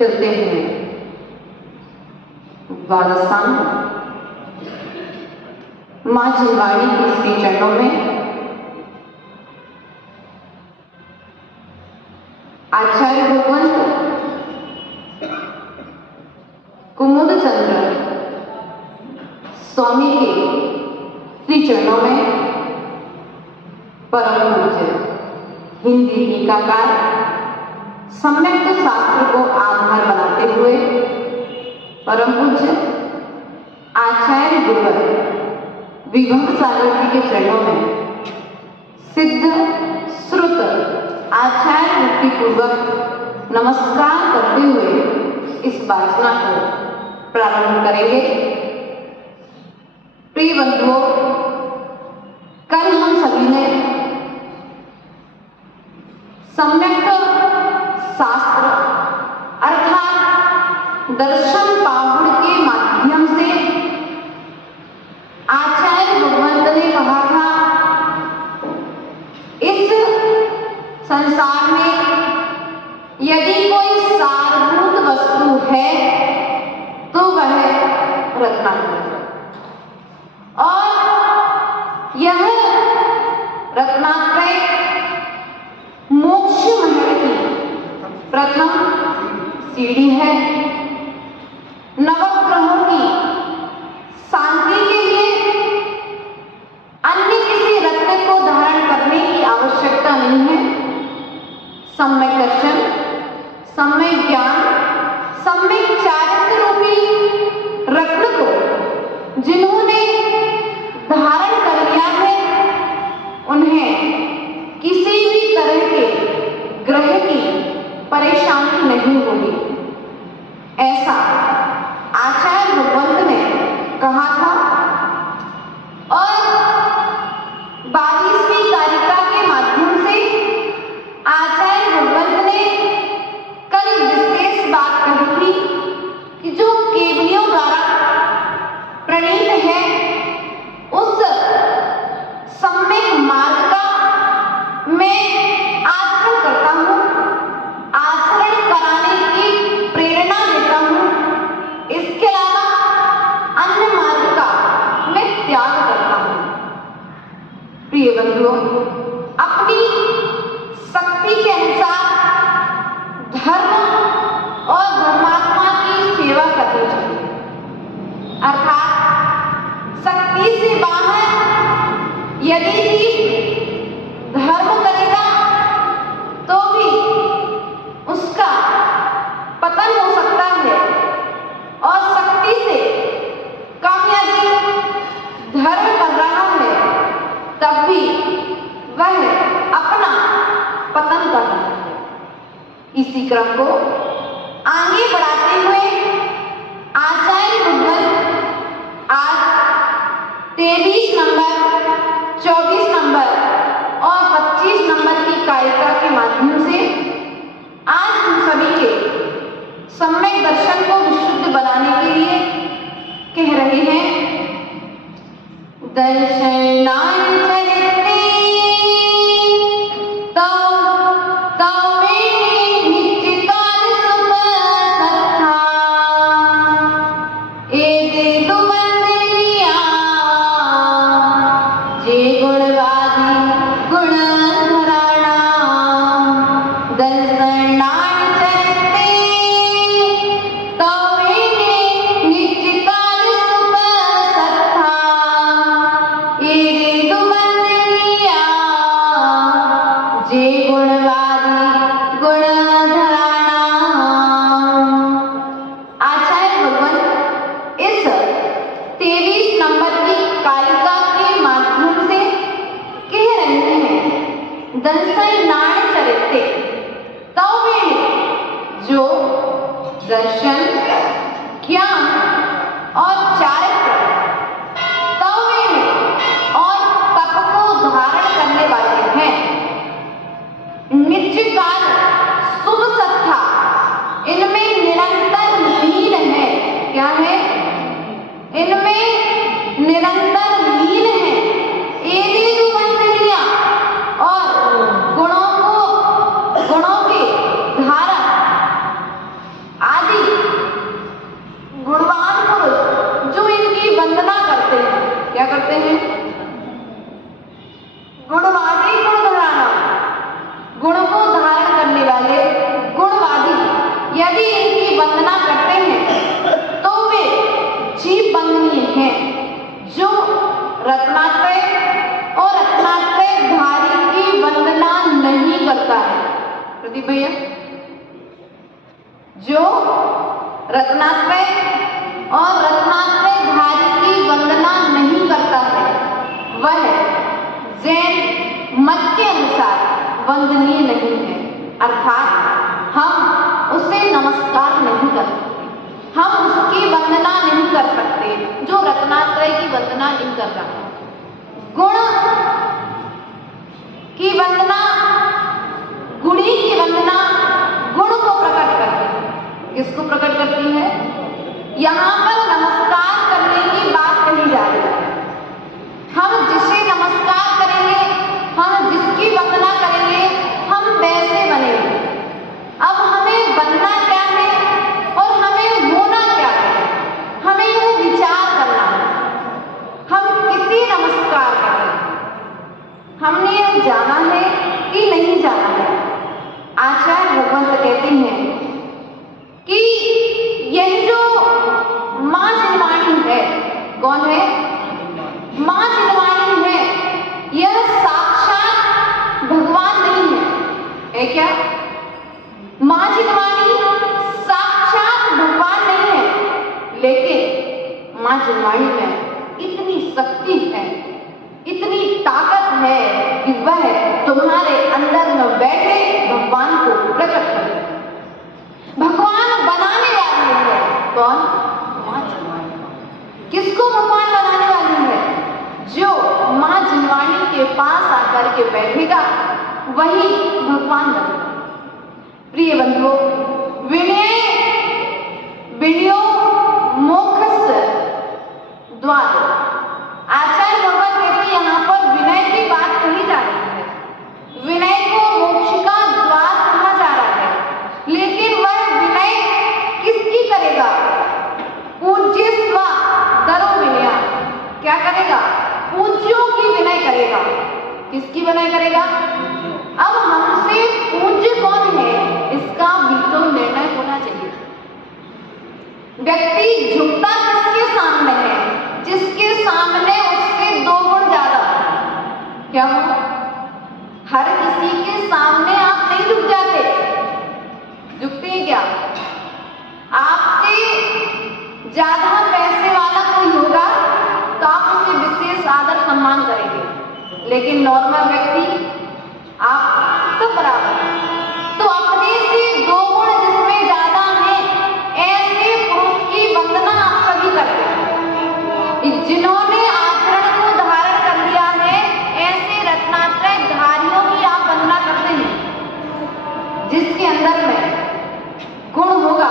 चलते हैं द्वादशांग मां जिनवाणी के श्री चरणों में। आचार्य भगवंत कुमुद चंद्र स्वामी के श्री चरणों में परम पूज्य हिंदी टीकाकार सम्यक शास्त्र को आधार बनाते हुए परम पूज्य आचार्य गुरुवर विभव सागर जी के चरणों में सिद्ध श्रुत आचार्य मुक्ति पूर्वक नमस्कार करते हुए इस वासना को प्रारंभ करेंगे। प्रिय बंधुओं, कल हम सभी ने सम्यक शास्त्र अर्थात दर्शन पाहुड़ के माध्यम से आचार्य भगवंत ने कहा था, इस संसार में यदि कोई सारभूत वस्तु है तो वह रत्नात्रय, और यह रत्नात्रय मोक्ष महल की प्रथम सीढ़ी है। नवग्रहों की शांति के लिए अन्य किसी रत्न को धारण करने की आवश्यकता नहीं है। सम्यक दर्शन, सम्यक ज्ञान, सम्यक चारित्र रूपी रत्न को जिन्होंने धारण कर लिया है, उन्हें किसी भी तरह के ग्रह की परेशानी नहीं होगी, ऐसा आचार्य भगवंत ने कहा था। और 22वीं कारिका के माध्यम से आचार्य भगवंत ने कल विशेष बात कही थी कि जो केवलियों द्वारा प्रणीत है उस सम्यक मार्ग का मैं आचरण करता हूँ, आचरण कराने की प्रेरणा देता हूँ। इसके अलावा अन्य मार्ग का यदि जीव धर्म करेगा तो भी उसका पतन हो सकता है, और शक्ति से कम यदि धर्म कर रहा है तब भी वह अपना पतन कर रहा है। इसी क्रम को आगे बढ़ाते हुए आचार्य भगवान आज 23 नंबर, 24 नंबर और 25 नंबर की कारिका के माध्यम से आज हम सभी के सम्यक दर्शन को विशुद्ध बनाने के लिए कह रहे हैं। दर्शनानि चरिते तव नित्य काल सुख सत्ता एदे दुबंदिया जे गुणवादी गुण धराणा। दर्शनानि चरिते तव नित्य काल सुख सत्ता एदे दुबंदिया जे गुणवादी गुण धराणा। आचार्य भगवान इस 23 नंबर की कारिका के माध्यम से कह रहे हैं, दर्शनानि चरिते तव जो दर्शन, ज्ञान और चारित्र तव और तप को धारण करने वाले हैं, नित्य काल शुभ सत्ता इनमें निरंतर लीन है। क्या है? इनमें निरंतर लीन है। एदे दुबंदिया और गुणों के धारक आदि गुणवान पुरुष जो इनकी वंदना करते हैं। क्या करते हैं? गुणवादी गुण धराना, गुण को धारण करने वाले गुणवादी यदि इनकी वंदना करते हैं तो वे जीव वंदनीय हैं। जो रत्नात्रय और रत्नात्रय धारी की वंदना नहीं करता है, प्रदीप भैया, जो रत्नात्रय और रत्नात्रय धारी की वंदना नहीं करता है वह जैन मत के अनुसार वंदनीय नहीं है। अर्थात हम उसे नमस्कार नहीं कर सकते, हम उसकी वंदना नहीं कर सकते जो रत्नात्रय की वंदना नहीं कर रहा। गुण की वंदना, गुणी की वंदना गुण को प्रकट करती है। किसको प्रकट करती है? यहाँ पर नमस्कार करने की बात कही जा रही है। हम जिसे नमस्कार करेंगे, हम जिसकी वंदना करेंगे, हम वैसे बनेंगे। अब हमें बनना क्या है और हमें होना क्या है, हमें यह विचार करना है। हम किसे नमस्कार कर रहे हैं, हमने यह जाना है कि नहीं जाना है। आचार्य भगवंत कहते हैं कि यह जो मां जिनवाणी है, कौन है? मां जिनवाणी है, यह साक्षात भगवान नहीं है क्या? मां जिनवाणी साक्षात भगवान नहीं है, लेकिन मां जिनवाणी में इतनी शक्ति है, इतनी ताकत है कि वह तुम्हारे अंदर में बैठे भगवान को प्रकट करे। भगवान बनाने वाली है कौन? मां जिनवाणी। किसको भगवान बनाने वाली है? जो मां जिनवाणी के पास आकर के बैठेगा वही भगवान बनेगा। प्रिय बंधुओं, विनयो मोक्षस्य द्वार। आचार्य भगवान कहते यहाँ पर विनय की बात कही जा रही है। विनय को मोक्ष का द्वार कहा जा रहा है, लेकिन वह विनय किसकी करेगा? पूज्य स्व दरो विनय। क्या करेगा? पूज्यों की विनय करेगा। किसकी विनय करेगा? अब हमसे पूज्य कौन है इसका भी तो निर्णय होना चाहिए। व्यक्ति झुकता किसके सामने है? जिसके सामने उससे 2 गुण ज्यादा है। ज्यादा पैसे वाला कोई होगा तो आप उसे विशेष आदर सम्मान करेंगे, लेकिन नॉर्मल व्यक्ति आप सब बराबर हैं। तो अपने से 2 गुण जिसमें ज्यादा है ऐसे पुरुष की वंदना आप सभी करते हैं। जिन्होंने आचरण को धारण कर लिया है ऐसे रत्नात्रय धारियों की आप वंदना करते हैं। जिसके अंदर में गुण होगा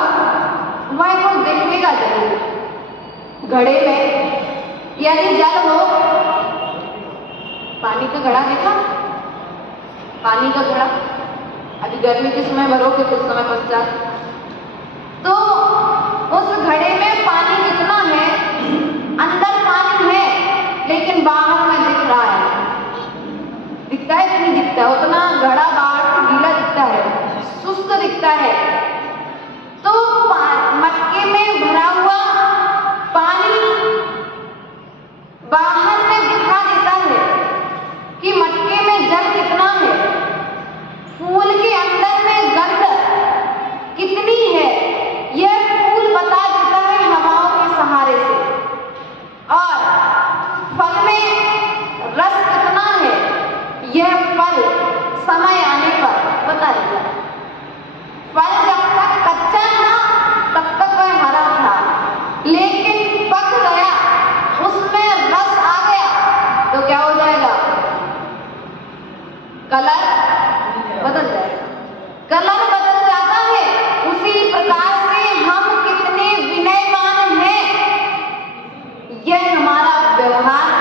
वह गुण दिखेगा जरूर। घड़े में यदि जल हो, पानी का घड़ा देखा, पानी का घड़ा अभी गर्मी के समय भरोगे कुछ समय पश्चात, तो उस घड़े में पानी कितना है, अंदर पानी है लेकिन बाहर में दिख रहा है, दिखता है कि नहीं दिखता, उतना घड़ा बाहर से गीला दिखता है, शुष्क दिखता है। तो मटके में भरा हुआ पानी बाहर में दिखा देता है कि मटके में जल कितना है, फूल के अंदर में गंध कितनी है, यह फूल बता देता है हवाओं के सहारे से। और फल में रस कितना है, यह फल समय आने पर बता देता है। फल जब तक कच्चा था तब तक वह हरा था, लेकिन पक गया, उसमें रस आ गया तो क्या हो जाएगा, कलर बदल जाएगा, कलर बदल जाता है। उसी प्रकार से हम कितने विनयवान हैं, यह हमारा व्यवहार,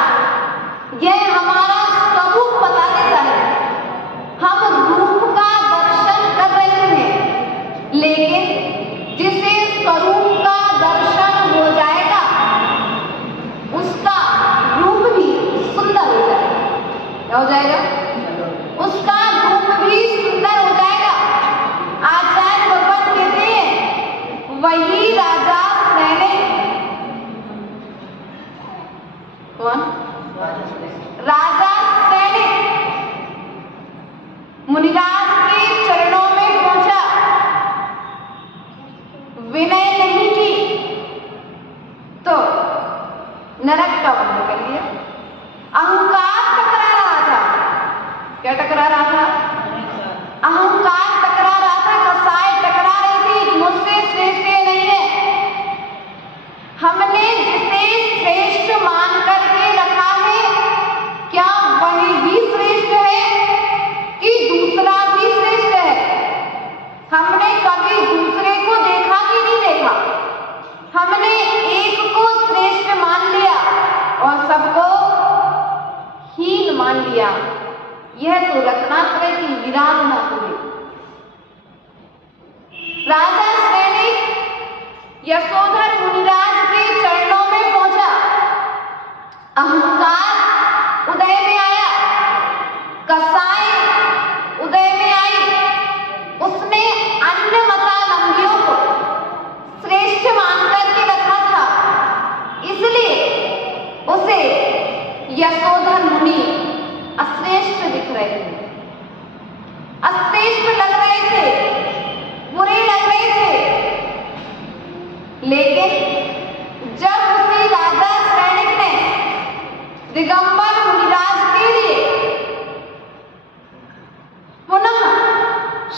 यह हमारा स्वरूप बता देता है। हम रूप का दर्शन कर रहे हैं, लेकिन जिसे स्वरूप का दर्शन हो जाएगा उसका रूप भी सुंदर हो जाएगा। क्या हो जाएगा, उसका रूप भी सुंदर हो जाएगा। आचार्य भगवान कहते हैं वही राजा सैनिक, कौन, राजा सैनिक मुनिराज के चरणों में पहुंचा, विनय नहीं की तो नरक का बंध कर लिया। अहंकार टकरा रहा था, क्या टकरा रहा था, अहंकार टकरा रहा था, कसाई टकरा रही थी, मुझसे श्रेष्ठ नहीं है। हमने जिसे श्रेष्ठ मान करके रखा है, क्या वही भी श्रेष्ठ है कि दूसरा भी श्रेष्ठ है? हमने कभी दूसरे को देखा कि नहीं देखा, हमने एक को श्रेष्ठ मान लिया और सबको हीन मान लिया। यह तो रत्नात्रय की विराधना हुई। राजा सैनिक यशोधर मुनिराज के चरणों में पहुंचा, अहंकार उदय में आया, कसाई उदय में आई। उसने अन्य मतावलंबियों को श्रेष्ठ मानकर के रखा था, इसलिए उसे यशोधर मुनि अश्रेष्ठ दिख रहे थे, अश्रेष्ठ लग रहे थे, बुरे लग रहे थे। लेकिन जब उसी राजा सैनिक ने दिगंबर मुनिराज के लिए पुनः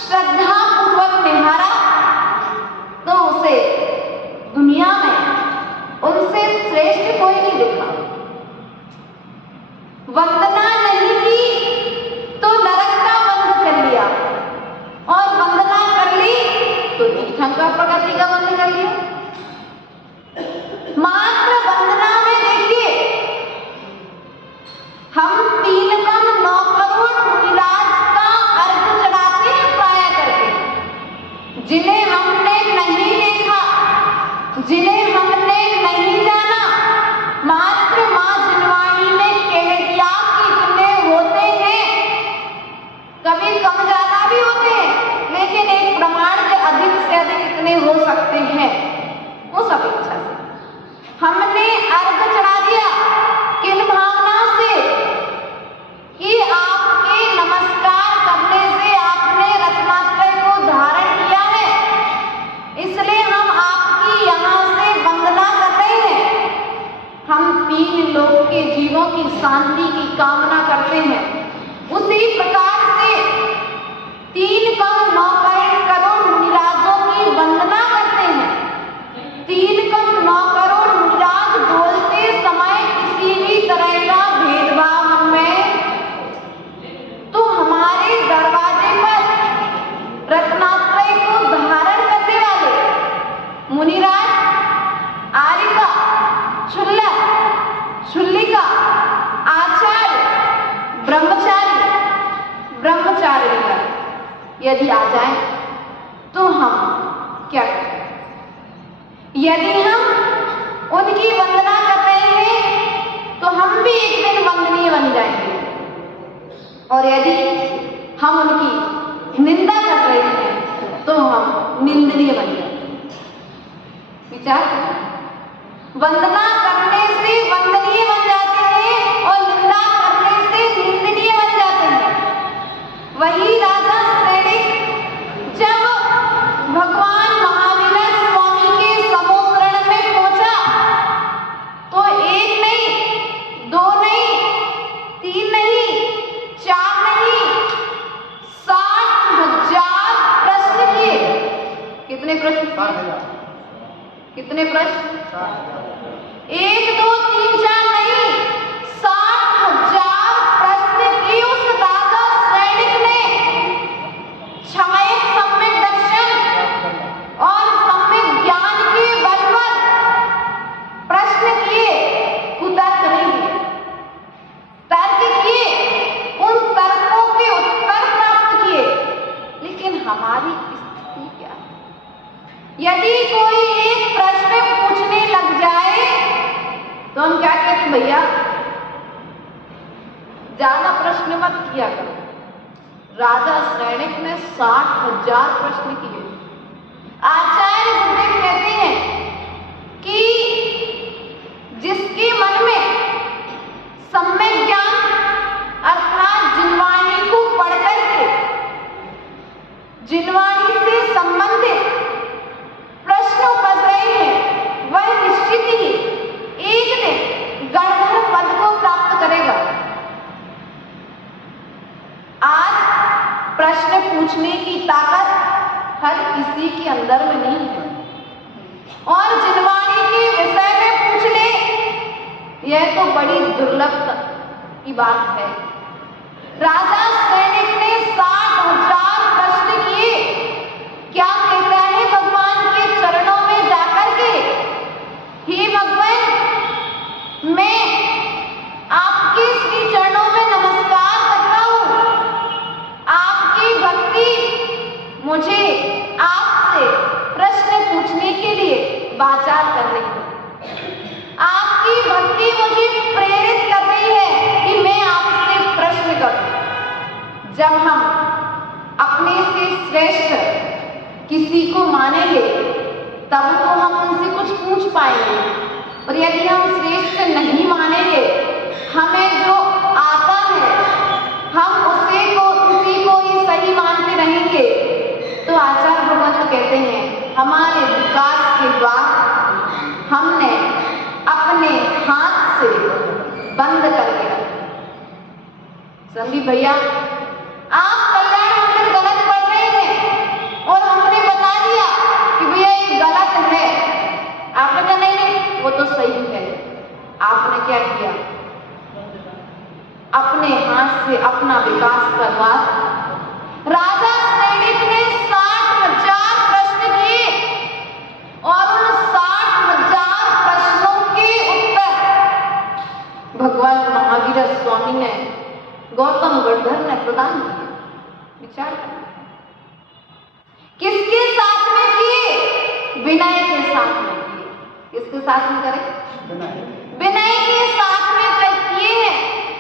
श्रद्धा पूर्वक निहारा तो उसे दुनिया में उनसे श्रेष्ठ कोई नहीं दिखा। वंदना नहीं की तो नरक का बंध कर लिया, और वंदना कर ली तो तीर्थंकर प्रगति का बंध कर लिया। मात्र वंदना में देखिए, हम 3 कम 9 करोड़ मुनिराज का अर्घ चढ़ाते हैं प्राय करके, जिन्हें हमने नहीं देखा, जिन्हें हमने नहीं जाना, मात्र मां जिनवाणी ने कह दिया कि इतने होते हैं। कभी कम ज्यादा भी होते हैं, लेकिन एक प्रमाण के अधिक से अधिक इतने हो सकते हैं, उस अपेक्षा से हमने अर्घ चढ़ा दिया। किन भावना से कि आपके नमस्कार करने से आपने रत्नात्रय को धारण किया है, इसलिए हम आपकी यहाँ से वंदना शांति की कामना करते हैं, उसी प्रकार से 3.9 करोड़ मुनिराजों की वंदना करते हैं। 3.9 करोड़ मुनिराज बोलते समय किसी भी तरह का भेदभाव में, तो हमारे दरवाजे पर रत्नात्रय को धारण करने वाले मुनिराज आरिका, शुल्लक, शुल्लिका, आचार्य, ब्रह्मचारिणी यदि आ जाए तो हम क्या करें? यदि हम उनकी वंदना कर रहे हैं तो हम भी एक दिन वंदनीय बन जाएंगे, और यदि हम उनकी निंदा कर रहे हैं तो हम निंदनीय बन जाएंगे। विचार करें, वंदना करने से वंदनीय बन जाते हैं और निंदा करने से निंदनीय बन जाते हैं। वही राजा श्रेणिक जब भगवान महावीर स्वामी के समोसरण में पहुंचा तो 1 नहीं, 2 नहीं, 3 नहीं, 4 नहीं, 60,000 प्रश्न किए। कितने प्रश्न? 60,000। कितने प्रश्न? 1, 2, 3, 4 नहीं, 60,000 प्रश्न किए उस राजा श्रेणिक ने। क्षमयक सम्यक दर्शन और सम्यक ज्ञान के बल पर प्रश्न किए, कुतर्क नहीं किए, तर्क किए, उन तर्कों के उत्तर प्राप्त किए। लेकिन हमारी स्थिति क्या है? यदि कोई एक प्रश्न पूछने लग जाए तो हम क्या कहते हैं? भैया ज्यादा प्रश्न मत किया करो। राजा श्रेणिक ने 60,000 प्रश्न किए। आचार्य गुरुदेव कहते हैं कि जिसके मन में सम्यक ज्ञान अर्थात जिनवाणी को पढ़ करके जिनवाणी से संबंधित प्रश्न उपज रहे हैं, वह निश्चित ही एक दिन गणधर पद को प्राप्त करेगा। आज प्रश्न पूछने की ताकत हर किसी के अंदर में नहीं है, और जिनवाणी के विषय में पूछ ले, यह तो बड़ी दुर्लभ की बात है। राजा श्रेणिक ने 60,000 प्रश्न किए। क्या कहता है भगवान के चरणों में जाकर के? हे भगवान, मैं आपके श्री चरणों में नमस्कार करता हूँ। आपकी भक्ति मुझे आपसे प्रश्न पूछने के लिए वाचाल कर रही है। आपकी भक्ति मुझे प्रेरित कर रही है कि मैं आपसे प्रश्न करूं। जब हम अपने से श्रेष्ठ किसी को मानेंगे तब तो हम उनसे कुछ पूछ पाएंगे, और यदि हम श्रेष्ठ नहीं मानेंगे, हमें जो आता है हम उसी को ही सही मानते रहेंगे, तो आचार्य भगवान तो कहते हैं हमारे विकास के द्वार हमने अपने हाथ से बंद करके रखा। संदीप भैया, आप कल्याण मंदिर गलत पढ़ रहे हैं और हमने बता दिया कि भैया ये गलत है। आपने कहा नहीं, वो तो सही है। आपने क्या किया? अपने हाथ से अपना विकास करवा। राजा श्रेणिक ने 60,000 प्रश्न किए, और उन 60,000 प्रश्नों के उत्तर भगवान महावीर स्वामी ने गौतम गणधर ने प्रदान किए। विचार करें, किसके साथ में किए? विनय के साथ में किए। किसके साथ में करें? विनय के साथ में किए हैं,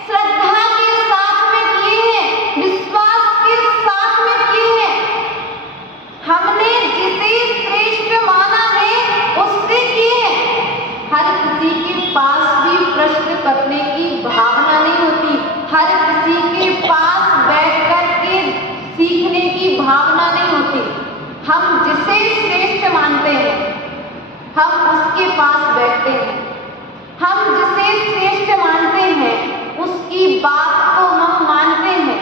श्रद्धा के साथ में किए हैं, विश्वास के साथ में किए हैं। हमने जिसे श्रेष्ठ माना है उससे किए हैं। हर किसी के पास भी प्रश्न करने की भावना नहीं होती, हर किसी के पास बैठ कर के सीखने की भावना नहीं होती। हम जिसे श्रेष्ठ मानते हैं हम उसके पास बैठते हैं, हम जिसे श्रेष्ठ मानते हैं जिसकी बात को हम मानते हैं,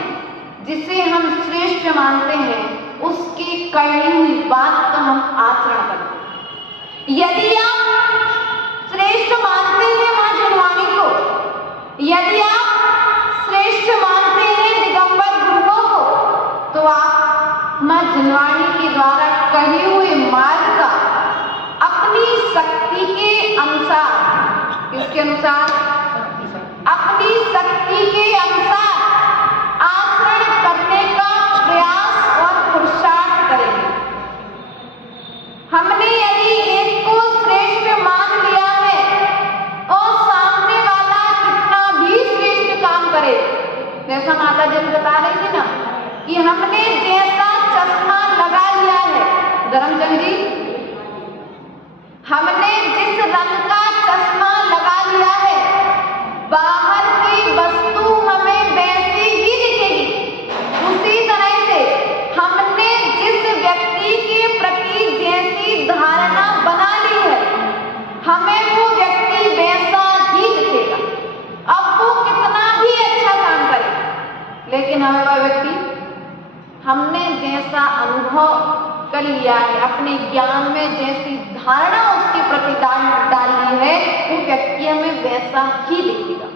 जिसे हम श्रेष्ठ मानते हैं, उसकी कही हुई बात का हम आचरण करते हैं। यदि आप श्रेष्ठ मानते हैं मां जुनवानी को, यदि आप श्रेष्ठ मानते हैं दिगंबर गुरुओं को, तो आप मां जुनवानी के द्वारा कहे हुए मार्ग का अपनी शक्ति के अनुसार, किसके अनुसार? अपनी शक्ति के अनुसार आचरण करने का प्रयास और पुरुषार्थ करेंगे। हमने यदि एक को श्रेष्ठ मान लिया है और सामने वाला कितना भी श्रेष्ठ काम करे, जैसा माता जी बता रही थी ना कि हमने जैसा चश्मा लगा लिया है, धर्मचंद जी, हमने जिस रंग का चश्मा लगा लिया है, बाहर की वस्तु हमें वैसी ही दिखेगी। उसी तरह से हमने जिस व्यक्ति के प्रति जैसी धारणा बना ली है, हमें वो व्यक्ति वैसा ही दिखेगा। अब वो कितना भी अच्छा काम करे, लेकिन हमें वह व्यक्ति, हमने जैसा अनुभव कर लिया है, अपने ज्ञान में जैसी धारणा उसके प्रति डाली है, वो व्यक्ति हमें वैसा ही दिखेगा।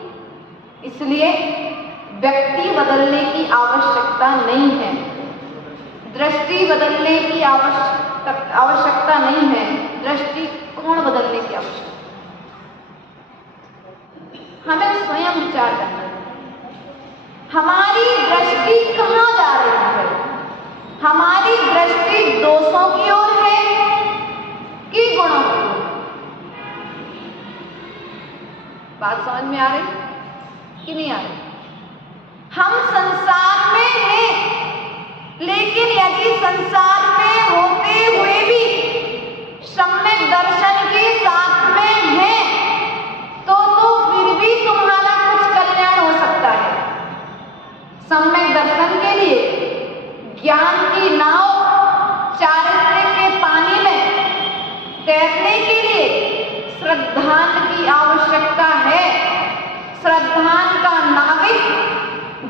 इसलिए व्यक्ति बदलने की आवश्यकता नहीं है, दृष्टि बदलने की आवश्यकता नहीं है, दृष्टिकोण बदलने की आवश्यकता। हमें स्वयं विचार करना है, हमारी दृष्टि कहाँ जा रही है? हमारी दृष्टि दोषों की ओर है कि गुणों की ओर? बात समझ में आ रही कि नहीं आ रही? हम संसार में हैं, लेकिन यदि संसार में होते हुए भी सम्यक दर्शन के साथ में हैं, तो फिर भी तुम्हारा कुछ कल्याण हो सकता है। सम्यक दर्शन के लिए ज्ञान की नाव चारित्र्य के पानी में तैरने के लिए श्रद्धांत की आवश्यकता है। श्रद्धांत का नाविक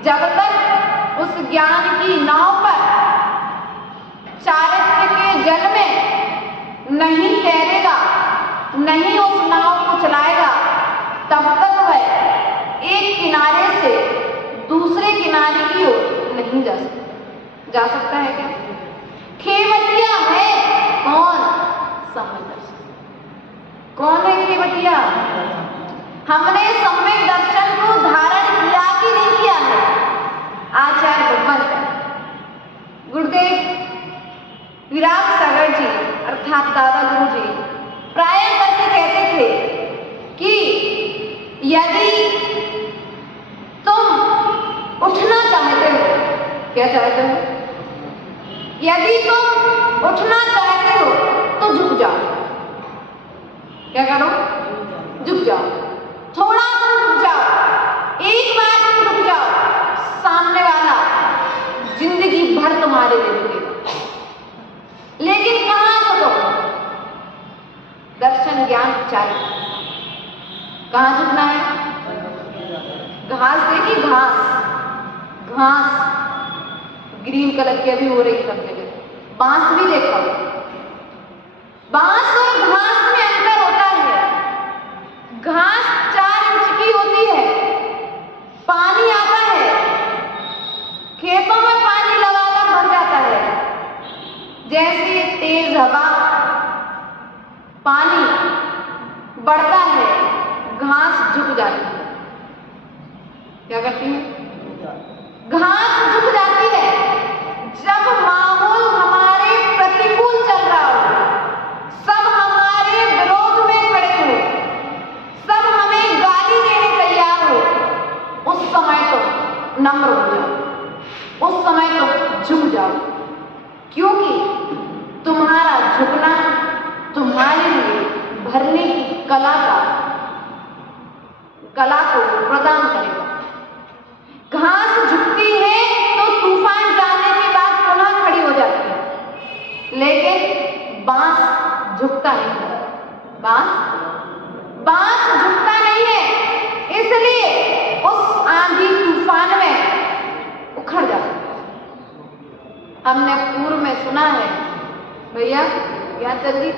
जब तक उस ज्ञान की नाव पर चारित्र्य के जल में नहीं तैरेगा, नहीं उस नाव को चलाएगा, तब तक वह एक किनारे से दूसरे किनारे की ओर नहीं जा सकता। जा सकता है क्या? खेवटिया है कौन? सम्यक दर्शन। कौन है खेवटिया? हमने सम्यक दर्शन को धारण किया कि नहीं किया है? आचार्य ब्रह्मन गुरुदेव विराट सागर जी अर्थात दादा गुरु जी प्राय करके कहते थे कि यदि तुम उठना चाहते हो, क्या चाहते हो? यदि तुम उठना चाहते हो तो झुक जाओ। क्या करो? झुक जाओ। थोड़ा तुम झुक जाओ, एक बार तुम झुक जाओ, सामने वाला जिंदगी भर तुम्हारे लिए झुकेगा। लेकिन कहाँ झुको? दर्शन ज्ञान चारित्र्य। कहाँ झुकना है? घास देखी, घास, घास ग्रीन कलर की अभी हो रही सब जगह। बांस भी देखा, बांस और घास में अंतर होता है। घास 4 इंच की होती है, पानी आता है, खेतों में पानी लगातार भर जाता है। जैसे तेज हवा, पानी बढ़ता है, घास झुक जाती है। क्या करती है? घास झुक जाती है। जब माहौल हमारे प्रतिकूल चल रहा हो, सब हमारे विरोध में खड़े हो, सब हमें गाली देने तैयार हो, उस समय तो नम्र हो जाओ, उस समय तो झुक जाओ, क्योंकि तुम्हारा झुकना तुम्हारे लिए भरने की कला को प्रदान करेगा। घास झुकती है तो तूफान जाने के बाद पुनः खड़ी हो जाती है, लेकिन बांस झुकता नहीं है। बांस झुकता नहीं है, इसलिए उस आंधी हमने पूर्व में सुना है भैया क्या जल्दी,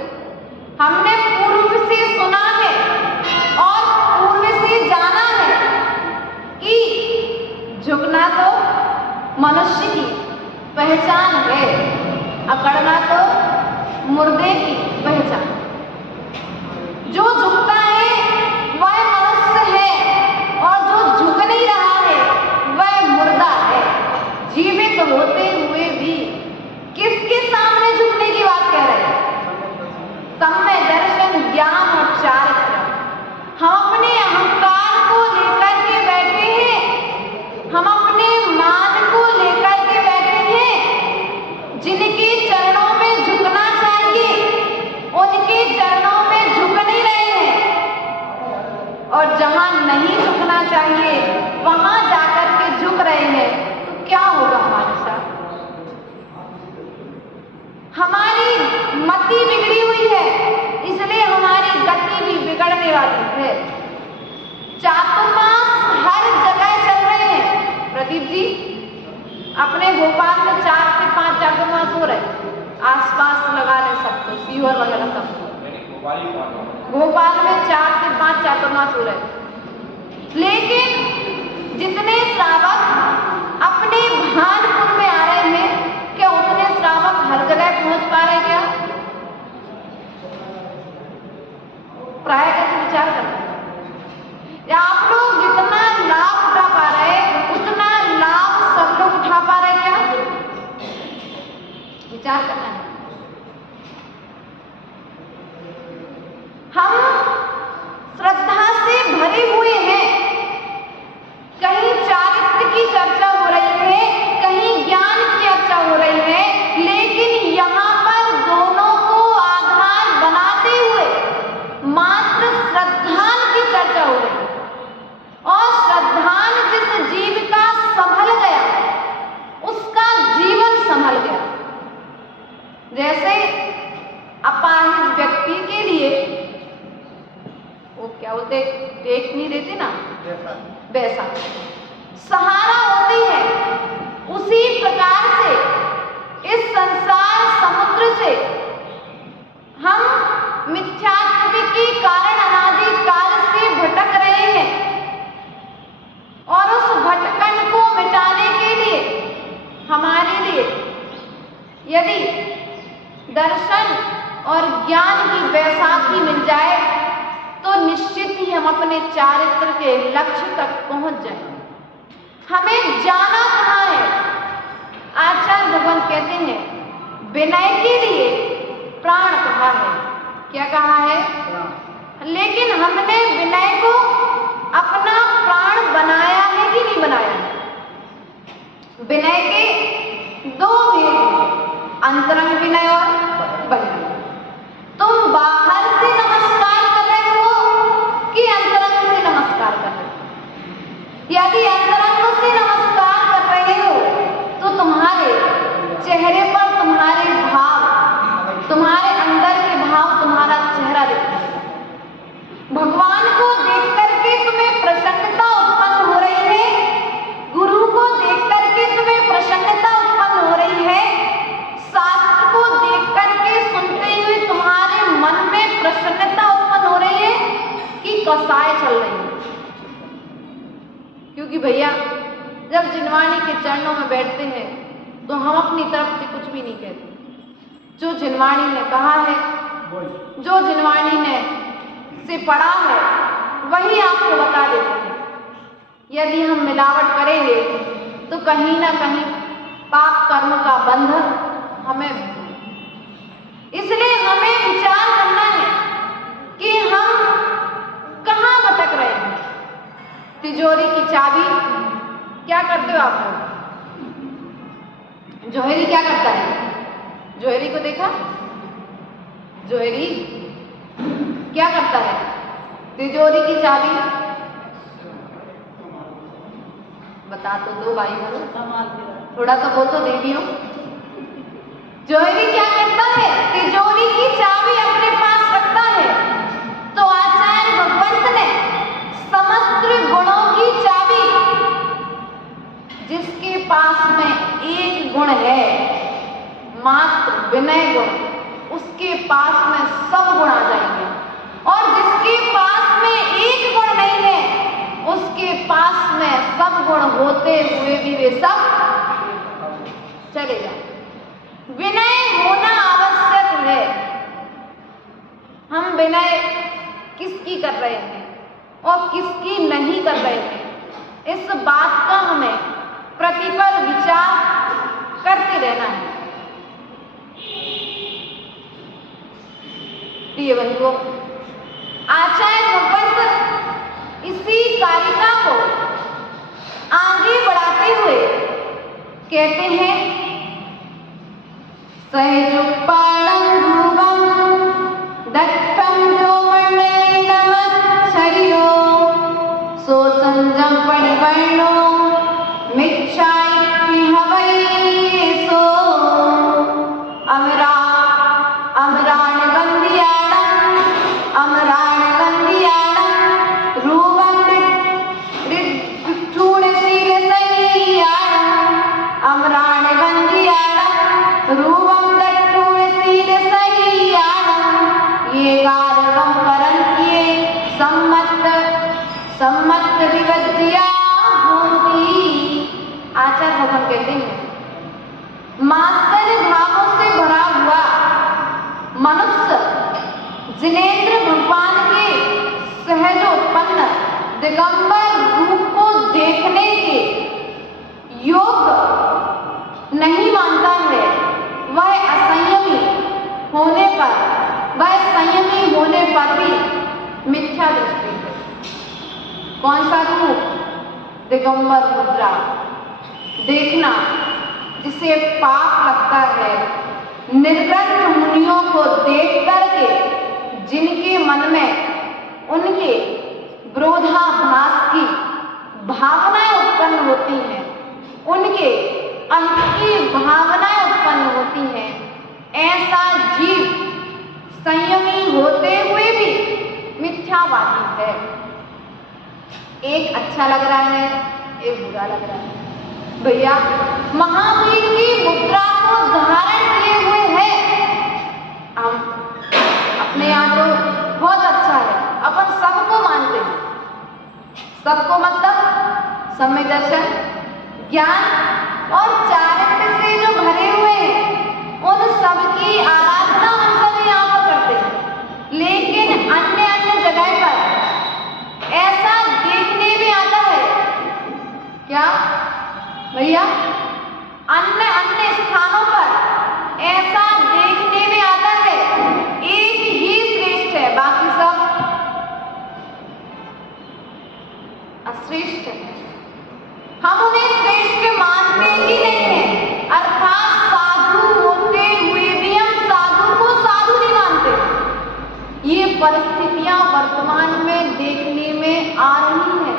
हमने पूर्व से सुना है और पूर्व से जाना है कि झुकना तो मनुष्य की पहचान है, अकड़ना तो मुर्दे की पहचान। जो झुकता है वह मनुष्य है और जो झुक नहीं रहा है वह मुर्दा है। जीवित होते हुए भी किसके सामने झुकने की बात कह रहे हैं? समय, दर्शन, ज्ञान और चारित्र। हम अपने अहंकार को लेकर के बैठे हैं, हम अपने मान को लेकर के बैठे हैं। जिनके चरणों में झुकना चाहिए उनके चरणों में झुक नहीं रहे हैं और जहां नहीं झुकना चाहिए वहां जाकर के झुक रहे हैं। तो क्या होगा हमारे साथ? हमारी मति बिगड़ी हुई है, इसलिए हमारी गति भी बिगड़ने वाली है। चातुर्मास हर जगह चल रहे हैं। प्रदीप जी अपने भोपाल में 4 से 5 चातुर्मास हो रहे हैं, आसपास लगा रहे सबको, सीवर वगैरह सबको। भोपाल में 4 से 5 चातुर्मास हो रहे हैं, लेकिन जितने श्रावक अपने भानपुर में आ रहे हैं क्या उतने श्रावक हर जगह पहुंच पा रहे क्या? प्राय कैसे विचार करते हैं? आप लोग जितना लाभ उठा पा रहे उतना लाभ सब लोग उठा पा रहे क्या? विचार करना है। हम श्रद्धा से भरे हुए हैं, कहीं चारित्र की चर्चा हो रही है, कहीं ज्ञान की चर्चा हो रही है, लेकिन यहाँ पर दोनों को आधार बनाते हुए मात्र श्रद्धान की चर्चा हो रही है। और श्रद्धान जिस जीव का संभल गया उसका जीवन संभल गया। जैसे अपाहिज व्यक्ति के लिए वो क्या बोलते, टेक नहीं देते ना, वैसा सहारा होती है। उसी प्रकार से इस संसार समुद्र से हम मिथ्यात्व के कारण अनादि काल से भटक रहे हैं और उस भटकन को मिटाने के लिए हमारे लिए यदि दर्शन और ज्ञान की बैसाखी मिल जाए तो निश्चित ही हम अपने चारित्र के लक्ष्य तक पहुंच जाएंगे। हमें जाना कहाँ है? आचार्य भगवान कहते हैं विनय के लिए प्राण कहा है। क्या कहा है? लेकिन हमने विनय को अपना प्राण बनाया है कि नहीं बनाया? विनय के 2 भेद हैं, अंतरंग विनय और बहिरंग। तुम बाहर से नमस्कार कर रहे हो कि अंतरंग से नमस्कार कर रहे हो? यदि अंतरंग से नमस्कार कर रहे हो तो तुम्हारे चेहरे पर तुम्हारे भाव, तुम्हारे अंदर के भाव, तुम्हारा चेहरा दिखता है। भगवान को देख करके तुम्हें प्रसन्नता उत्पन्न हो रही है, गुरु को देख करके तुम्हें प्रसन्नता उत्पन्न हो रही है, शास्त्र को देख करके सुनते हुए तुम्हारे मन में प्रसन्नता उत्पन्न हो रही है कि कसाय चल रही है। क्योंकि भैया जब जिनवाणी के चरणों में बैठते हैं तो हम अपनी तरफ से कुछ भी नहीं कहते। जो जिनवाणी ने कहा है, जो जिनवाणी ने से पढ़ा है वही आपको बता देते हैं। यदि हम मिलावट करेंगे तो कहीं ना कहीं पाप कर्म का बंधन हमें, इसलिए हमें विचार करना है कि हम कहाँ भटक रहे हैं। तिजोरी की चाबी क्या करते हो आप लोग? जोहरी क्या करता है? जोहरी को देखा? जोहरी क्या करता है? तिजोरी की चाबी बता तो दो भाई बोलो, थोड़ा सा बोल तो देवियों। जोहरी क्या करता है? तिजोरी की चाबी अपने पास रखता है। तो आचार्य भगवंत ने समस्त गुणों की चाबी, जिसके पास में एक गुण है मात्र विनय गुण, उसके पास में सब गुण आ जाएंगे। और जिसके पास में एक गुण नहीं है, उसके पास में सब गुण होते हुए भी वे सब चले जाए। विनय होना आवश्यक है। हम विनय किसकी कर रहे हैं और किसकी नहीं कर रहे हैं, इस बात का हमें प्रतिपल विचार करते रहना है। प्रिय बंधुओं, आचार्य भगवंत इसी कारिका को आगे बढ़ाते हुए कहते हैं, सहजुक्पाणं ध्रुवं दक्षं जो मंडलिनमच्छर्यो सोऽसंजं परिवर्णो मिच्छाइति हवैसो अमराण वन्द्याणं रूपं ऋद्धूणशीलशय्याणं अमराण वन्द्याणं रूपं दट्टूणशीलशय्याणं ये गारवं करन्त्ये सम्मत विवज्या भूति। आचार्य भगवान कहते हैं, मात्सर्य भावों से भरा हुआ मनुष्य जिनेंद्र भगवान के सहज उत्पन्न दिगंबर रूप को देखने के योग्य नहीं मानता है। वह असंयमी होने पर, वह संयमी होने पर भी मिथ्या दृष्टि है। कौन सा रूप? दिगंबर मुद्रा देखना, जिसे पाप लगता है। निर्ग्रंथ मुनियों को देख करके जिनके मन में उनके विरोधाभास की भावनाएं उत्पन्न होती हैं, उनके अंत की भावनाएं उत्पन्न होती हैं, ऐसा जीव संयमी होते हुए भी मिथ्यावादी है। एक अच्छा लग रहा है, एक बुरा लग रहा है। भैया, महावीर की मुद्रा को धारण किए हुए है। हम अपने यहाँ तो बहुत अच्छा है, अपन सबको मानते हैं। सबको मतलब सम्यक दर्शन, ज्ञान और चारित्र से जो भरे हुए हैं, उन सबकी आराधना हम सब यहाँ पर करते हैं। लेकिन अन्य अन्य जगह पर ऐसा देखने में आता है क्या भैया? अन्य अन्य स्थानों पर ऐसा देखने में आता है एक ही श्रेष्ठ है, बाकी सब अश्रेष्ठ है। हम उन्हें श्रेष्ठ मानते ही नहीं है, अर्थात साधु होते हुए भी हम साधु को साधु नहीं मानते। ये परिस्थितियां वर्तमान में देखने में आ रही हैं।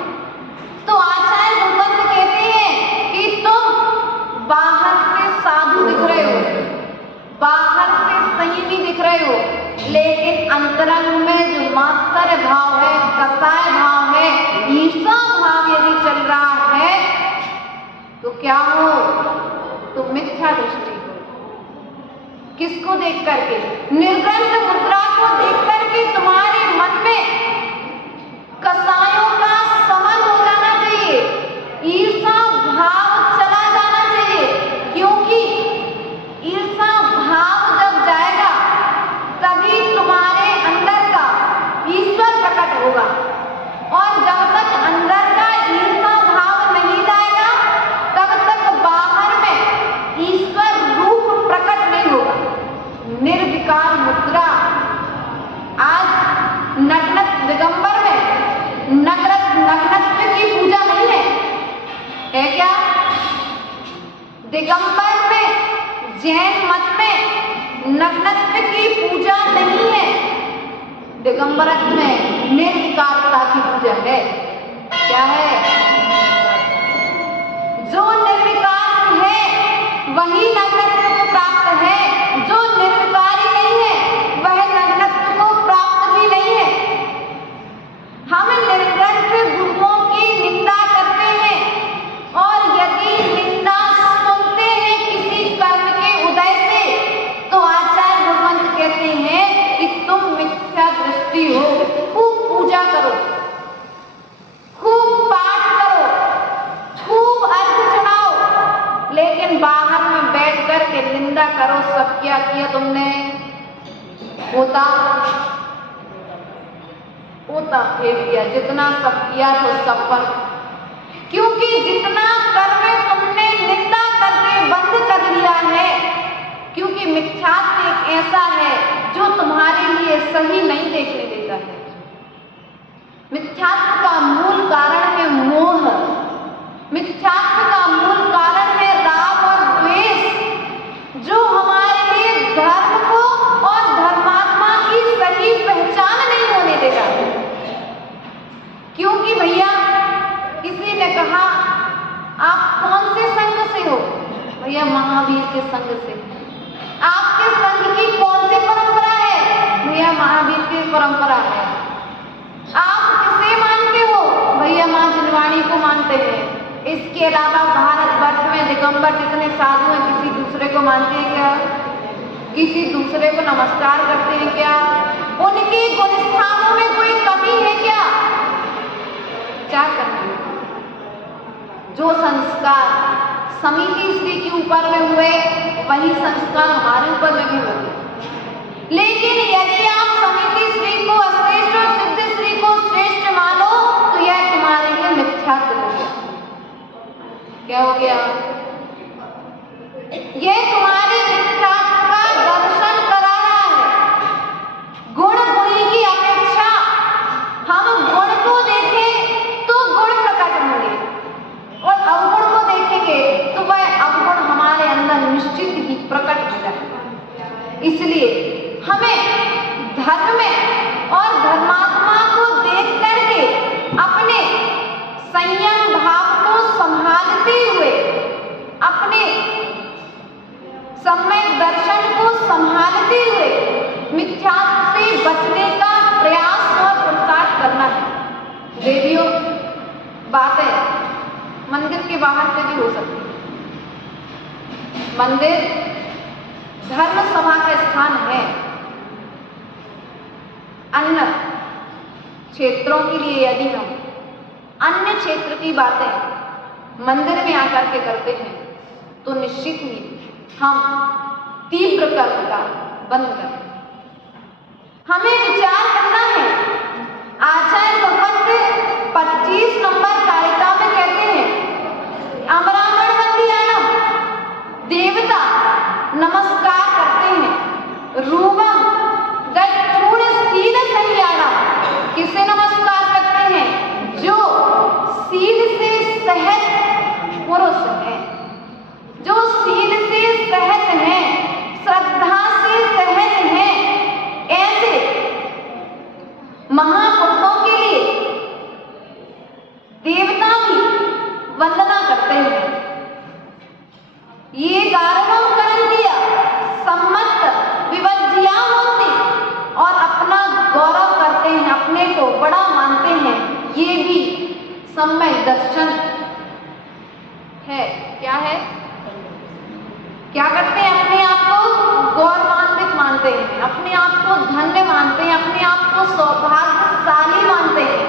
तो आचार्य भगवंत कहते हैं कि तुम बाहर से साधु दिख रहे हो, बाहर से संयमी दिख रहे हो, लेकिन अंतरंग में जो मात्सर्य भाव है, कसाय भाव है, ईर्षा भाव यदि चल रहा है, तो क्या हो? तो मिथ्या दृष्टि हो। किसको देख करके? निर्ग्रंथ मुद्रा को देख करके तुम्हारे मन में कसायों का समन हो जाना चाहिए, ईर्षा भाव चला जाना चाहिए। क्योंकि ईर्षा भाव जब जाएगा तभी तुम्हारे अंदर का ईश्वर प्रकट होगा, और जब तक अंदर का ईर्षा भाव नहीं जाएगा तब तक बाहर में ईश्वर रूप प्रकट नहीं होगा। निर्विकार मुद्रा आज नग्न दिगंबर में नग्नत्व की पूजा नहीं है क्या? दिगंबर में, जैन मत में नग्नत्व की पूजा नहीं है। दिगंबरत्व में निर्विकारता की पूजा है। क्या है? जो निर्विकार है वही नग्नत्व को प्राप्त है, जो निर्विकारी नहीं है वह नग्नत्व को प्राप्त भी नहीं है। हम निर्ग्रंथ गुरुओं की निंदा करते हैं, और यदि निंदा सुनते हैं किसी कर्म के उदय से, सब फेंक दिया, जितना सब किया तो सब पर, क्योंकि जितना कर्म तुमने निंदा करके बंद कर लिया है, क्योंकि मिथ्यात्व एक ऐसा है जो तुम्हारे लिए सही नहीं देखने देता है। मिथ्यात्व का मूल कारण है मोह, मिथ्यात्व का मूल कारण है राग और द्वेष, जो हमारे लिए धर्म को और धर्मात्मा की सही पहचान नहीं होने दे रहा है। क्योंकि भैया किसी ने कहा आप कौन से संघ से हो? भैया महावीर के संघ से। आपके संघ की कौन सी परंपरा है? भैया महावीर की परंपरा है। आप किसे मानते हो? भैया मां जिनवाणी को मानते हैं। इसके अलावा भारतवर्ष में दिगंबर जितने साधु हैं, किसी दूसरे को मानते हैं क्या? किसी दूसरे को नमस्कार करते हैं क्या? उनके गुणस्थानों में कोई कमी है क्या? क्या करते हैं? जो संस्कार समिति श्री के ऊपर में हुए, वही संस्कार हमारे ऊपर में भी होते। लेकिन यदि आप समिति श्री को अश्रेष्ठ और सिद्ध श्री को श्रेष्ठ मानो, तो यह तुम्हारे लिए मिथ्यात्व हो गया। क्या हो गया? यह तुम्हारे मिथ्यात्व का दर्शन करा रहा है। गुण गुणी की अपेक्षा हम गुण को देखें तो गुण प्रकट होंगे, और अवगुण को देखेंगे तो वह अवगुण हमारे अंदर निश्चित ही प्रकट हो जाएगा। इसलिए हमें धर्म में और धर्मात्मा को देख करके अपने संयम भाव को संभालते हुए, अपने सम्यक दर्शन को संभालते हुए मिथ्यात्व से बचने का प्रयास और पुरुषार्थ करना है। देवियों, बातें मंदिर के बाहर से भी हो सकती है। मंदिर धर्म सभा का स्थान है। अन्य क्षेत्रों के लिए यदि हम अन्य क्षेत्र की बातें मंदिर में आकर के करते हैं, तो निश्चित ही हम तीव्र कर्म का बंद करें। हमें विचार करना है। आचार्य भगवत 25 नंबर कारिका में कहते हैं, अमरामण वंदियानम, देवता नमस्कार करते हैं। रूपम गूढ़ सील संज्ञानम, किसे नमस्कार करते हैं? जो सील से सहित पुरुष है, जो सील से सहित है, श्रद्धा से सहित है। ऐसे महापुरुषों के लिए देवता भी वंदना करते हैं। ये गारवम करन दिया सम्मत विवज्जिया होती, और अपना गौरव करते हैं, अपने को बड़ा मानते हैं। ये भी सम्यक दर्शन है। क्या है? क्या करते हैं? अपने आप को गौरवान्वित मानते हैं, अपने आप को धन्य मानते हैं, अपने आप को सौभाग्यशाली मानते हैं,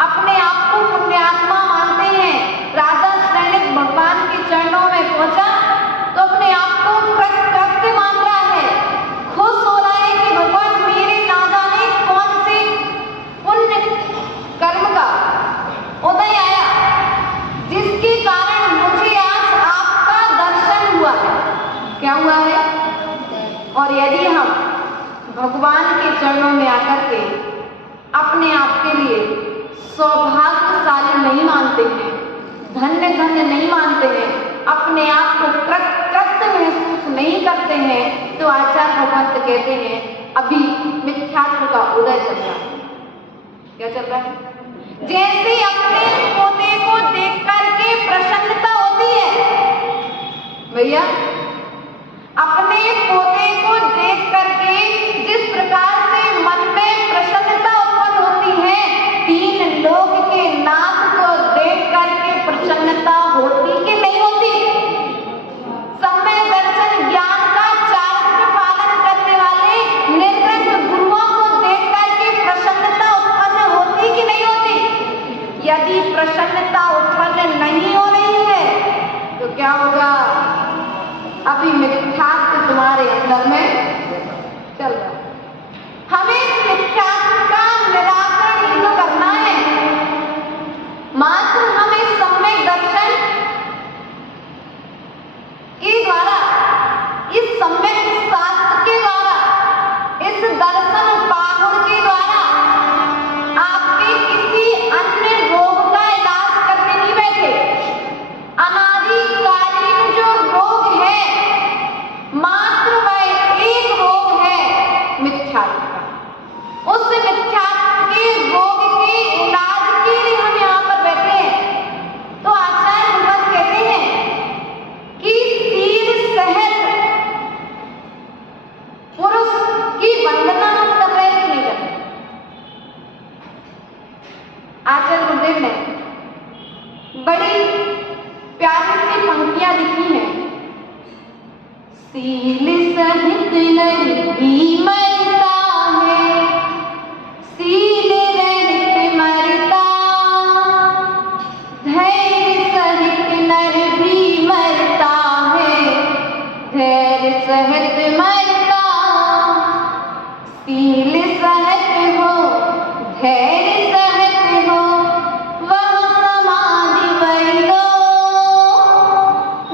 अपने आप को पुण्यात्मा मानते हैं। राजा सैनिक भगवान के चरणों में पहुंचा तो अपने आप को कृत्य मान रहा है, खुश हो रहा है कि भगवान मेरे ना जाने कौन से पुण्य कर्म का उदय आया, जिसके कारण मुझे आज आपका दर्शन हुआ है। क्या हुआ है? और यदि हम भगवान के चरणों में आकर के अपने आप के लिए सौभाग्यशाली नहीं मानते हैं, धन्य धन्य नहीं मानते हैं, अपने आप को कृत्य महसूस नहीं करते हैं, तो आचार्य भगवत कहते हैं अभी मिथ्यात्व का उदय चल रहा है। क्या चल रहा है? जैसे अपने पोते को देख करके प्रसन्नता होती है, भैया अपने पोते को देख करके जिस प्रकार से मन में प्रसन्नता उत्पन्न होती है, तीन लोक के नाथ को देख करके प्रसन्नता होती कि नहीं होती? सम्यक दर्शन ज्ञान का चारित्र पालन करने वाले निर्गत गुरुओं को देख करके प्रसन्नता उत्पन्न होती कि नहीं होती? यदि प्रसन्नता उत्पन्न नहीं हो रही है तो क्या होगा? अभी मिथ्यात्व तुम्हारे अंदर में चल रहा है। हमें मिथ्यात्व का निराकरण करना आचार्य गुरुदेव ने बड़ी प्यारी सी पंक्तियां लिखी हैं। सील सहित नहीं मरता है, सील रहित मरता, धैर्य सहित नर भी मरता है, धैर्य सहित मरता। सील सहित हो, धैर्य सहित हो, वह समाधि वही लो,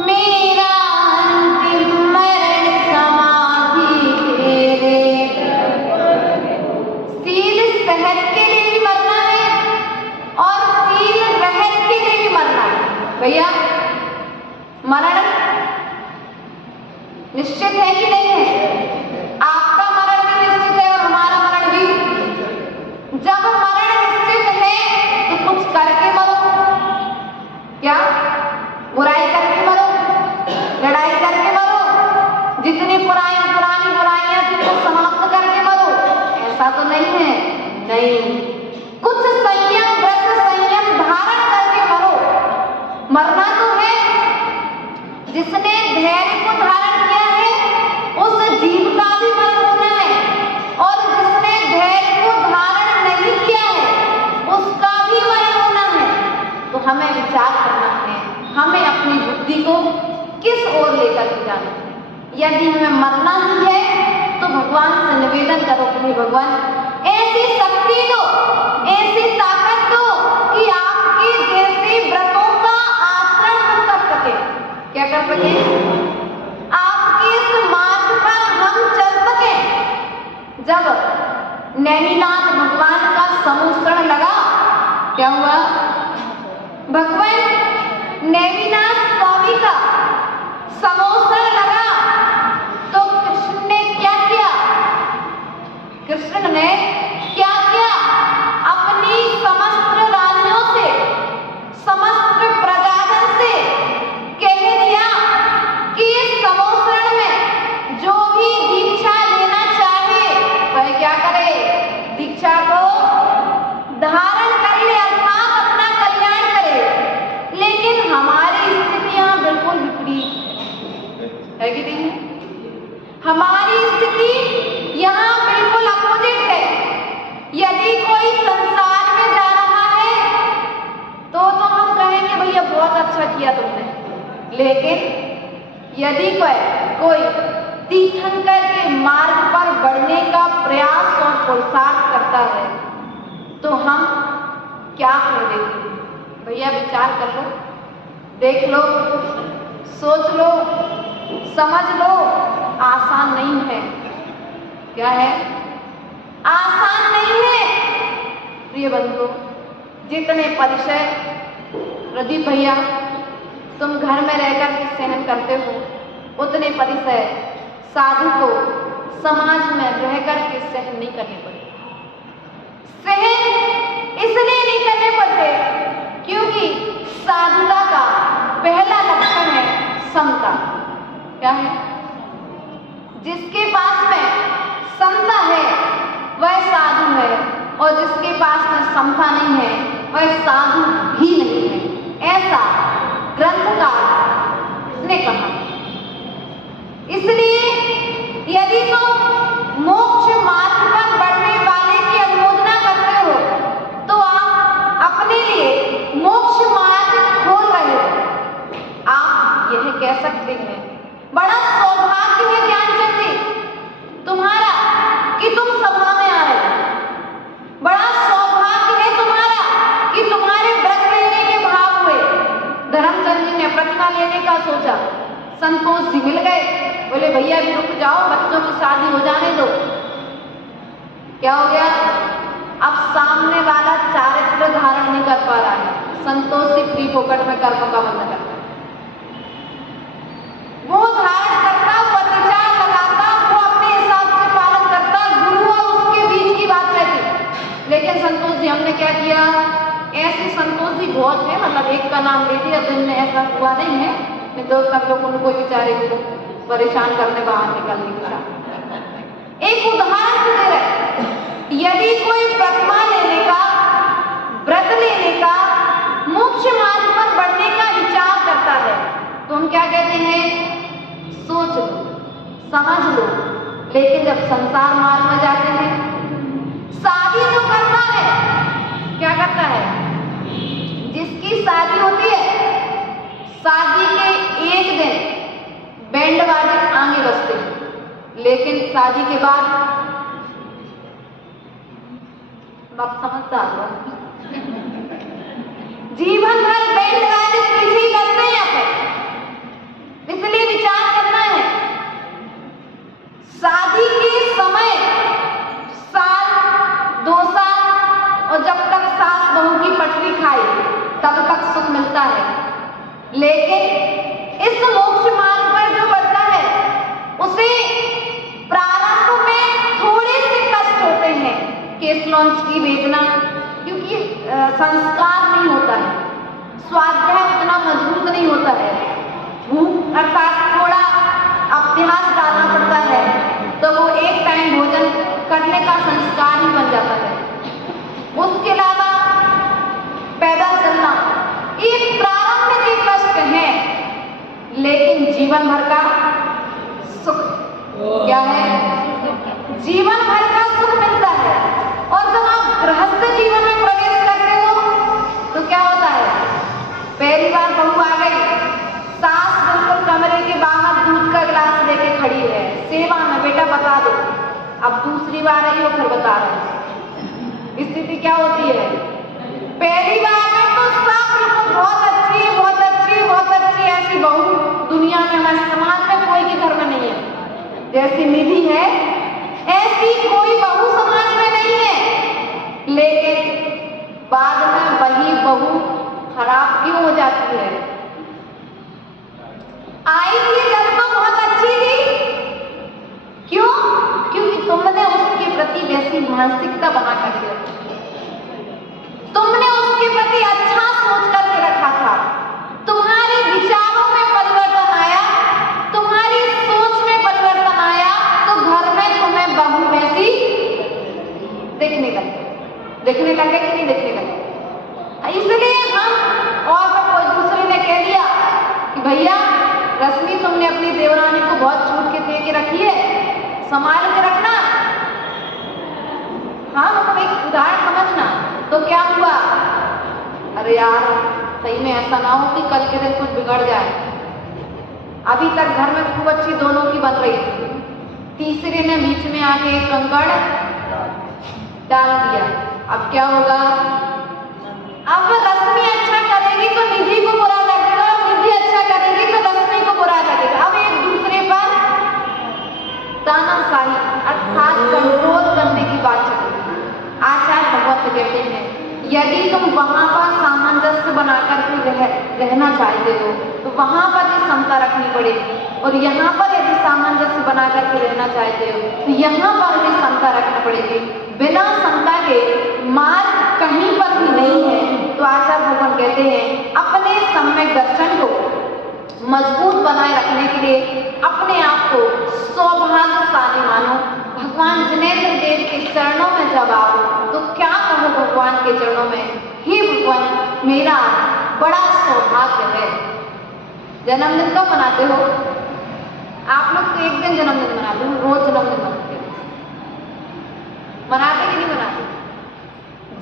मेरा अंतिम मरण समाधि तेरे। सील सहत के लिए भी मरना है और सील रहत के लिए भी मरना है। भैया मरण निश्चित है कि नहीं है? आपका मरण भी निश्चित है और हमारा मरण भी। जब मरण निश्चित है तो कुछ करके मरो, क्या बुराई करके मरो, लड़ाई करके मरो, जितनी पुरानी बुराइयां थी तो समाप्त करके मरो, ऐसा तो नहीं है। नहीं, कुछ संयम व्रत संयम धारण करके मरो। मरना तो है, जिसने धैर्य को धारण किया है उस जीव का भी मरण होना है, और जिसने धैर्य को धारण नहीं किया है उसका भी मरण होना है। तो हमें विचार करना है, हमें अपनी बुद्धि को किस ओर लेकर के जाना है। यदि हमें मरना ही है तो भगवान से निवेदन करो कि भगवान ऐसी शक्ति दो, ऐसी ताकत दो कि आपके जैसे व्रतों का आचरण हम कर सके। क्या कर सके? आपके इस मार्ग पर हम चल सके। जब नैनीनाथ भगवान का समूसरण लगा, क्या हुआ? भगवान नैनीनाथ स्वामी का समूसरण लगा तो कृष्ण ने क्या किया? कृष्ण ने क्या किया? अपनी समस्त रानियों से, समस्त प्रजाजन से कह दिया कि इस समूसरण में जो भी दीक्षा लेना चाहे वह क्या करे? दीक्षा को धारण कर ले, अर्थात अपना कल्याण करे। लेकिन हमारी स्थितियां बिल्कुल विपरीत है कि नहीं है? हमारी स्थिति यहाँ बिल्कुल अपोजिट है। यदि कोई संसार में जा रहा है तो हम कहेंगे भैया बहुत अच्छा किया तुमने। लेकिन यदि कोई तीर्थंकर के मार्ग पर बढ़ने का प्रयास और पुरुषार्थ करता है तो हम क्या कर देंगे? भैया विचार कर लो, देख लो, सोच लो, समझ लो। आसान नहीं है। क्या है? आसान नहीं है। प्रिय बंधु, जितने परिचय प्रदीप भैया तुम घर में रहकर के सहन करते हो, उतने परिचय साधु को समाज में रहकर के सहन नहीं करने पड़ते। सहन इसलिए नहीं करने पड़ते क्योंकि साधुता का पहला लक्षण है समता। क्या है? जिसके पास में समता है वह साधु है, और जिसके पास में समता नहीं है वह साधु भी नहीं है, ऐसा ग्रंथकार ने कहा। इसलिए यदि तुम मोक्ष मार्ग पर बढ़ने वाले की अनुमोदना करते हो तो आप अपने लिए मोक्ष मार्ग खोल रहे हो। आप यह कह सकते हैं बड़ा सौभाग्य है ज्ञानचंद जी तुम्हारा कि तुम सभा में आए, बड़ा सौभाग्य है तुम्हारा कि तुम्हारे व्रत लेने के भाव हुए। धर्मचंद जी ने प्रतिमा लेने का सोचा, संतोष जी मिल गए, बोले भैया भी रुक जाओ, बच्चों की शादी हो जाने दो। क्या हो गया? अब सामने वाला चारित्र धारण नहीं कर पा रहा है, संतोष जी फ्री फोकट में कर्म का बंधन करता, वो धारण करता, वो अत्याचार लगाता, वो अपने हिसाब से पालन करता, गुरु और उसके बीच की बात रहती। लेकिन संतोष जी हमने क्या किया? ऐसे संतोष जी बहुत है, मतलब एक का नाम ले दिया तो इनमें ऐसा हुआ नहीं है, नहीं तो सब लोग उनको बेचारे को परेशान करने बाहर निकलने की। एक उदाहरण दे रहे, यदि कोई प्रतिमा लेने का व्रत समझ लो। लेकिन जब संसार मार्ग में जाते हैं, शादी जो करता है क्या करता है, जिसकी शादी होती है, शादी के एक दिन बैंड बाजे आगे बजते हैं, लेकिन शादी के बाद बाप समझता हो, जीवन भर बैंड बाजे पीछे ही बजते हैं यहाँ पर। इसलिए विचार करना है, शादी के समय साल 2 साल और जब तक सास बहू की पटरी खाए तब तक सुख मिलता है, लेकिन इस मोक्ष मार्ग पर जो बढ़ता है उसे प्रारंभ में थोड़े से कष्ट होते हैं, केस लॉन्च की वेदना, क्योंकि संस्कार नहीं होता है, स्वाध्याय उतना मजबूत नहीं होता है, भूख अर्थात थोड़ा अभ्यास डालना पड़ता है, तो वो एक टाइम भोजन करने का संस्कार ही बन जाता है। उसके अलावा पैदल चलना एक प्रारंभ के कष्ट है, लेकिन जीवन भर का सुख क्या है, जीवन भर का सुख मिलता है। और जब आप गृहस्थ जीवन में प्रवेश करते हो तो क्या होता है, पहली बार बहू आ गई, सास बिल्कुल कमरे के बाहर दूध का गिलास लेके खड़ी है, सेवा में बेटा बता दो, अब दूसरी बार आई हो फिर बता रहे, स्थिति क्या होती है, पहली बार में तो सब बिल्कुल बहुत अच्छी बहुत अच्छी बहुत अच्छी, ऐसी बहू दुनिया में हमारे समाज में कोई के घर में नहीं है, जैसी निधि है ऐसी कोई बहू समाज में नहीं है, लेकिन बाद में वही बहू खराब क्यों हो जाती है, आई थी जब तो बहुत अच्छी थी, क्यों, क्योंकि तुमने उसके प्रति वैसी मानसिकता बना करके रखी, तुमने उसके प्रति अच्छा सोच करके रखा था, तुम्हारे विचारों में परिवर्तन आया, तुम्हारी सोच में परिवर्तन आया, तो घर में तुम्हें बहू वैसी दिखने लगे कि नहीं दिखने लगे। इसलिए हम और कोई दूसरे ने कह दिया कि भैया रश्मि तुमने अपनी देवरानी को बहुत छूट के दे के रखी है, संभाल के रखना। हाँ मतलब एक उदाहरण समझना, तो क्या हुआ, अरे यार सही में ऐसा ना हो कि कल के दिन कुछ बिगड़ जाए, अभी तक घर में खूब अच्छी दोनों की बन रही थी, तीसरे ने बीच में आके एक कंकड़ डाल दिया, अब क्या होगा, अब रश्मि अच्छा करेगी तो निधि को बुरा लगेगा, और निधि अच्छा करेगी तो रश्मि को बुरा लगेगा, अब एक दूसरे पर तानाशाही अर्थात कंट्रोल करने की बात चल रही है। आचार्य भगवत कहते हैं यदि तुम वहां पर सामंजस्य बनाकर के रहना चाहते हो तो वहां पर भी समता रखनी पड़ेगी, और यहाँ पर यदि सामंजस्य बनाकर के रहना चाहते हो तो यहाँ पर भी समता रखनी पड़ेगी। बिना समता के मार्ग कहीं पर भी नहीं है। तो आचार्य भगवान कहते हैं अपने सम्यक दर्शन को मजबूत बनाए रखने के लिए अपने आप को सौभाग्यशाली मानो। भगवान जिनेंद्र देव के चरणों में जब आओ तो क्या कहो भगवान के चरणों में, हे भगवान मेरा बड़ा सौभाग्य है। जन्मदिन कब मनाते हो आप लोग? तो एक दिन जन्मदिन मनाते हो, रोज जन्मदिन मनाते कि नहीं मनाते?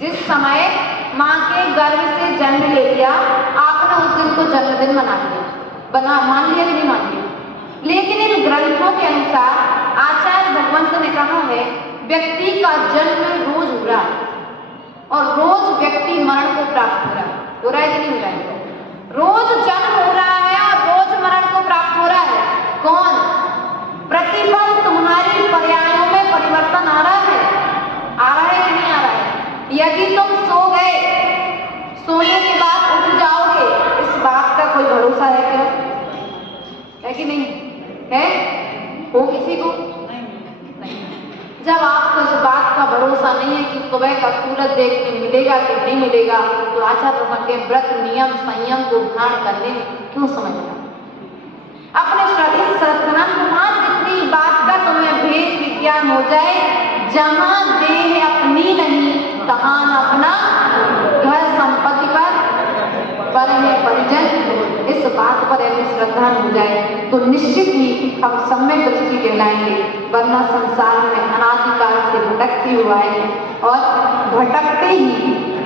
जिस समय माँ के गर्भ से जन्म ले लिया आपने उस दिन को जन्मदिन मना लिया, मान लिया कि नहीं मान लिया? लेकिन इन ग्रंथों के अनुसार आचार्य भगवंत ने कहा है व्यक्ति का जन्म रोज हो रहा है और रोज व्यक्ति मरण को प्राप्त हो रहा है। हो रहा है कि नहीं हो रहा है? रोज जन्म हो रहा है और रोज मरण को प्राप्त हो रहा है। कौन? प्रतिपल तुम्हारी पर्यायों में परिवर्तन आ रहा है कि नहीं आ रहा है? यदि तुम सो गए, सोने के बाद उठ जाओगे, इस बात का कोई भरोसा है क्या? है कि नहीं है? हो किसी को? नहीं। जब आपको इस बात का भरोसा नहीं है कि सुबह का सूरज देखने मिलेगा कि नहीं मिलेगा, तो आचार्य भगवान के व्रत नियम संयम को धारण करने क्यों समझना? अपने शरीर श्रद्धानुमान जितनी बात का तुम्हें भेद विज्ञान हो जाए, जहां देह अपनी नहीं तहां अपना घर संपत्ति पर है परिजन, इस बात पर यदि श्रद्धा हो जाए तो निश्चित ही हम सम्यक दृष्टि कहलाएंगे, वरना संसार में अनादिकाल से भटकते हुए आए हैं और भटकते ही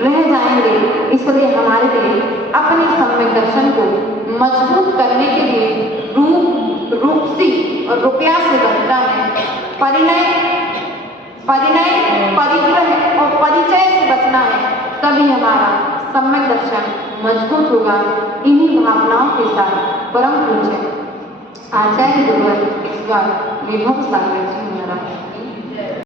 रह जाएंगे। इसलिए हमारे लिए अपने सम्यक दर्शन को मजबूत करने के लिए रूपसी और रुपया से बचना है, परिग्रह और परिचय से बचना है, तभी हमारा सम्यक दर्शन मजबूत होगा। इन्हीं भावनाओं के साथ परम पूज्य आचार्य गुरुवर ईश्वर विभव सागर जी महाराज